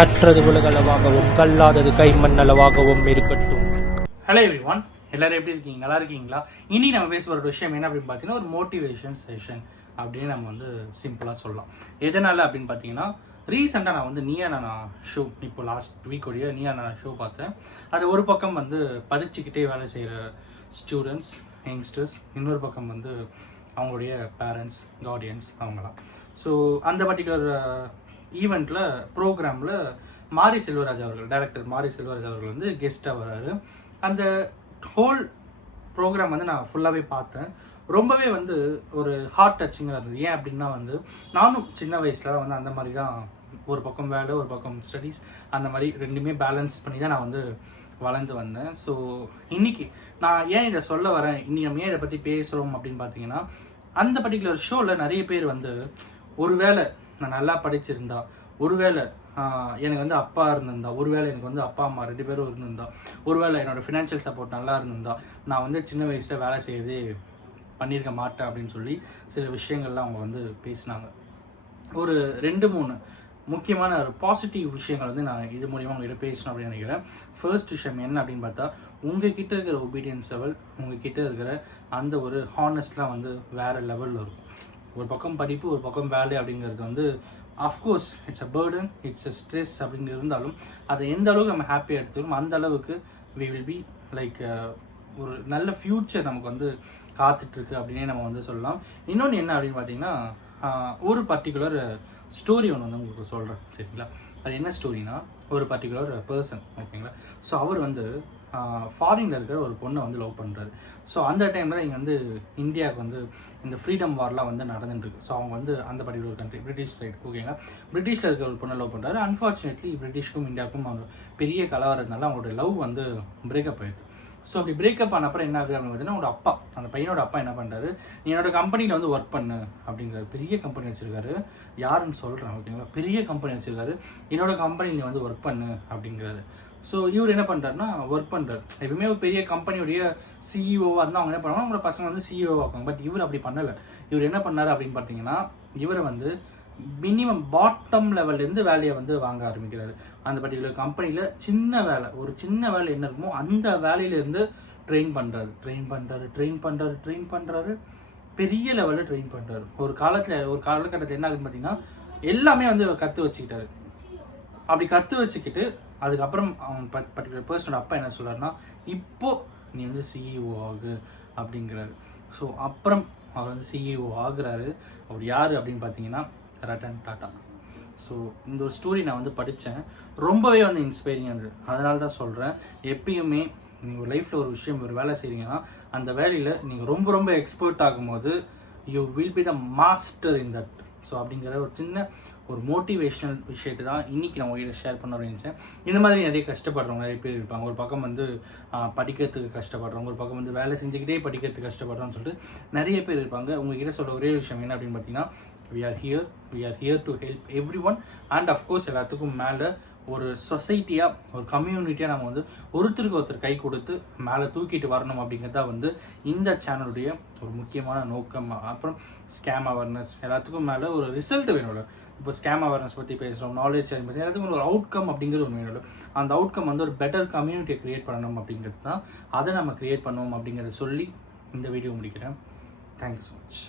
கற்றது உலகளவாகவும் கல்லாதது கைமண்ணளவாகவும் இருக்கட்டும். Hello everyone, எல்லாரும் எப்படி இருக்கீங்க? நல்லா இருக்கீங்களா? இனி நம்ம பேச ஒரு விஷயம் என்ன அப்படின்னு பார்த்தீங்கன்னா, ஒரு மோட்டிவேஷன் செஷன் அப்படின்னு நம்ம வந்து சிம்பிளாக சொல்லலாம். எதனால அப்படின்னு பார்த்தீங்கன்னா, ரீசெண்டாக நான் வந்து நீயா நானா ஷோ, இப்போ லாஸ்ட் வீக்கோடைய நீயா நானா ஷோ பார்த்தேன். அது ஒரு பக்கம் வந்து படிச்சுக்கிட்டே வேலை செய்கிற ஸ்டூடெண்ட்ஸ், யங்ஸ்டர்ஸ், இன்னொரு பக்கம் வந்து அவங்களுடைய பேரண்ட்ஸ், கார்டியன்ஸ் அவங்களாம். ஸோ அந்த பர்டிகுலர் ஈவெண்ட்டில் ப்ரோக்ராமில் மாரி செல்வராஜ் அவர்கள், டைரக்டர் மாரி செல்வராஜ் அவர்கள் வந்து கெஸ்ட்டாக வர்றாரு. அந்த ஹோல் ப்ரோக்ராம் வந்து நான் ஃபுல்லாகவே பார்த்தேன். ரொம்பவே வந்து ஒரு ஹார்ட் டச்சிங்காக இருந்தது. ஏன் அப்படின்னா வந்து நானும் சின்ன வயசில் வந்து அந்த மாதிரி தான், ஒரு பக்கம் வேலை ஒரு பக்கம் ஸ்டடீஸ், அந்த மாதிரி ரெண்டுமே பேலன்ஸ் பண்ணி தான் நான் வந்து வளர்ந்து வந்தேன். ஸோ இன்னைக்கு நான் ஏன் இதை சொல்ல வரேன், இன்னி நம்ம ஏன் இதை பற்றி பேசுகிறோம் அப்படின்னு பார்த்தீங்கன்னா, அந்த பர்டிகுலர் ஷோவில் நிறைய பேர் வந்து ஒருவேளை நான் நல்லா படிச்சிருந்தா, ஒருவேளை எனக்கு வந்து அப்பா இருந்திருந்தா, ஒருவேளை எனக்கு வந்து அப்பா அம்மா 2 பேரும் இருந்திருந்தா, ஒருவேளை என்னோடய ஃபினான்ஷியல் சப்போர்ட் நல்லா இருந்திருந்தா, நான் வந்து சின்ன வயசில் வேலை செய்யறதே பண்ணியிருக்க மாட்டேன் அப்படின்னு சொல்லி சில விஷயங்கள்லாம் அவங்க வந்து பேசினாங்க. ஒரு 2-3 முக்கியமான ஒரு பாசிட்டிவ் விஷயங்கள் வந்து நான் இது மூலியமாக உங்ககிட்ட பேசணும் அப்படின்னு நினைக்கிறேன். ஃபர்ஸ்ட் விஷயம் என்ன அப்படின்னு பார்த்தா, உங்ககிட்ட இருக்கிற ஒபீடியன்ஸ் லெவல், உங்ககிட்ட இருக்கிற அந்த ஒரு ஹானஸ்ட்லாம் வந்து வேறு லெவலில் இருக்கும். ஒரு பக்கம் படிப்பு, ஒரு பக்கம் வேலை அப்படிங்கிறது வந்து of course it's a burden, it's a stress அப்படின்னு இருந்தாலும் அதை எந்த அளவுக்கு நம்ம ஹாப்பியாக எடுத்துக்கணும், அந்த அளவுக்கு வி வில் பி லைக் ஒரு நல்ல ஃப்யூச்சர் நமக்கு வந்து காத்துட்ருக்கு அப்படின்னே நம்ம வந்து சொல்லலாம். இன்னொன்று என்ன அப்படின்னு பார்த்தீங்கன்னா, ஒரு பர்டிகுலர் ஸ்டோரி ஒன்று வந்து உங்களுக்கு சொல்கிறேன், சரிங்களா? அது என்ன ஸ்டோரினா, ஒரு பர்டிகுலர் பர்சன், ஓகேங்களா? ஸோ அவர் வந்து ஃபாரினில் இருக்கிற ஒரு பொண்ணை வந்து லவ் பண்ணுறாரு. ஸோ அந்த டைமில் இங்கே வந்து இந்தியாவுக்கு வந்து இந்த ஃப்ரீடம் வார்லாம் வந்து நடந்துட்டுருக்கு. ஸோ அவங்க வந்து அந்த பர்டிகுலர் கண்ட்ரி பிரிட்டிஷ் சைடு, ஓகேங்களா? பிரிட்டிஷில் இருக்கிற ஒரு பொண்ணை லவ் பண்ணுறாரு. அன்ஃபார்ச்சுனேட்லி பிரிட்டிஷ்க்கும் இந்தியாவுக்கும் அவங்க பெரிய கலவரதுனால அவங்களோட லவ் வந்து பிரேக்கப் ஆயிடுது. ஸோ அப்படி பிரேக்கப் ஆன அப்புறம் என்ன ஆகுது அப்படின்னு பார்த்தீங்கன்னா, அவங்களோட அப்பா, அந்த பையனோட அப்பா என்ன பண்ணுறாரு, நீ என்னோட கம்பெனியில் வந்து ஒர்க் பண்ணு அப்படிங்கிறாரு. பெரிய கம்பெனி வச்சிருக்காரு, யாருன்னு சொல்கிறேன், ஓகேங்களா? பெரிய கம்பெனி வச்சிருக்காரு, என்னோட கம்பெனி நீ வந்து ஒர்க் பண்ணு அப்படிங்கிறாரு. ஸோ இவர் என்ன பண்ணுறாருன்னா, ஒர்க் பண்ணுறாரு. எப்பவுமே ஒரு பெரிய கம்பெனியுடைய சிஇஓவாக இருந்தால் அவங்க என்ன பண்ணுவாங்க, அவங்களோட பசங்க வந்து சிஇஓவாக இருக்காங்க. பட் இவர் அப்படி பண்ணலை. இவர் என்ன பண்ணார் அப்படின்னு பார்த்தீங்கன்னா, இவரை வந்து மினிமம் பாட்டம் லெவல்லேருந்து வேலையை வந்து வாங்க ஆரம்பிக்கிறாரு. அந்த பர்டிகுலர் கம்பெனியில் சின்ன வேலை, ஒரு சின்ன வேலை என்ன இருக்குமோ அந்த வேலையிலேருந்து ட்ரெயின் பண்ணுறாரு, பெரிய லெவலில் ட்ரெயின் பண்ணுறாரு. ஒரு காலகட்டத்தில் என்ன ஆகுதுன்னு பார்த்தீங்கன்னா, எல்லாமே வந்து கற்று வச்சுக்கிட்டாரு. அப்படி கற்று வச்சுக்கிட்டு அதுக்கப்புறம் அவன் பர்டிகுலர் பர்சனோட அப்பா என்ன சொல்கிறாருன்னா, இப்போ நீ வந்து சிஇஓ ஆகு அப்படிங்கிறாரு. ஸோ அப்புறம் அவர் வந்து சிஇஓ ஆகுறாரு. அவர் யார் அப்படின்னு பார்த்தீங்கன்னா, ரட்டன் டாட்டா. ஸோ இந்த ஒரு ஸ்டோரி நான் வந்து படித்தேன், ரொம்பவே வந்து இன்ஸ்பைரிங்காக இருந்தது. அதனால தான் சொல்கிறேன், எப்பயுமே நீங்கள் ஒரு லைஃப்பில் ஒரு விஷயம், ஒரு வேலை செய்கிறீங்கன்னா அந்த வேலையில் நீங்கள் ரொம்ப ரொம்ப எக்ஸ்பர்ட் ஆகும்போது you will be the master in that. So அப்படிங்கிற ஒரு சின்ன ஒரு மோட்டிவேஷனல் விஷயத்தை தான் இன்றைக்கி நான் உங்கள்கிட்ட ஷேர் பண்ண நினச்சேன். இந்த மாதிரி நிறைய கஷ்டப்படுறவங்க நிறைய பேர் இருப்பாங்க. ஒரு பக்கம் வந்து படிக்கிறதுக்கு கஷ்டப்படுறவங்க, ஒரு பக்கம் வந்து வேலை செஞ்சுக்கிட்டே படிக்கிறதுக்கு கஷ்டப்படுறோம்னு சொல்லிட்டு நிறைய பேர் இருப்பாங்க. உங்ககிட்ட சொல்ல ஒரே விஷயம் என்ன அப்படின்னு பார்த்தீங்கன்னா, we are here to help everyone, and of course எல்லாத்துக்கும் மேலே ஒரு சொசைட்டியாக, ஒரு கம்யூனிட்டியாக நம்ம வந்து ஒருத்தருக்கு ஒருத்தர் கை கொடுத்து மேலே தூக்கிட்டு வரணும் அப்படிங்கிறதா வந்து இந்த சேனலுடைய ஒரு முக்கியமான நோக்கம். அப்புறம் ஸ்கேம் அவேர்னஸ், எல்லாத்துக்கும் மேலே ஒரு ரிசல்ட் வேணும்ல. இப்போ ஸ்கேம் அவேர்னஸ் பற்றி பேசுகிறோம், நாலேஜ் ஷேரிங் பற்றி, எல்லாத்துக்கும் ஒரு அவுட்கம் அப்படிங்கிறது ஒன்று வேணும். அந்த அவுட்கம் வந்து ஒரு பெட்டர் கம்யூனிட்டியை க்ரியேட் பண்ணணும் அப்படிங்கிறது தான், அதை நம்ம க்ரியேட் பண்ணுவோம் அப்படிங்கிறத சொல்லி இந்த வீடியோ முடிக்கிறேன். Thank you so much.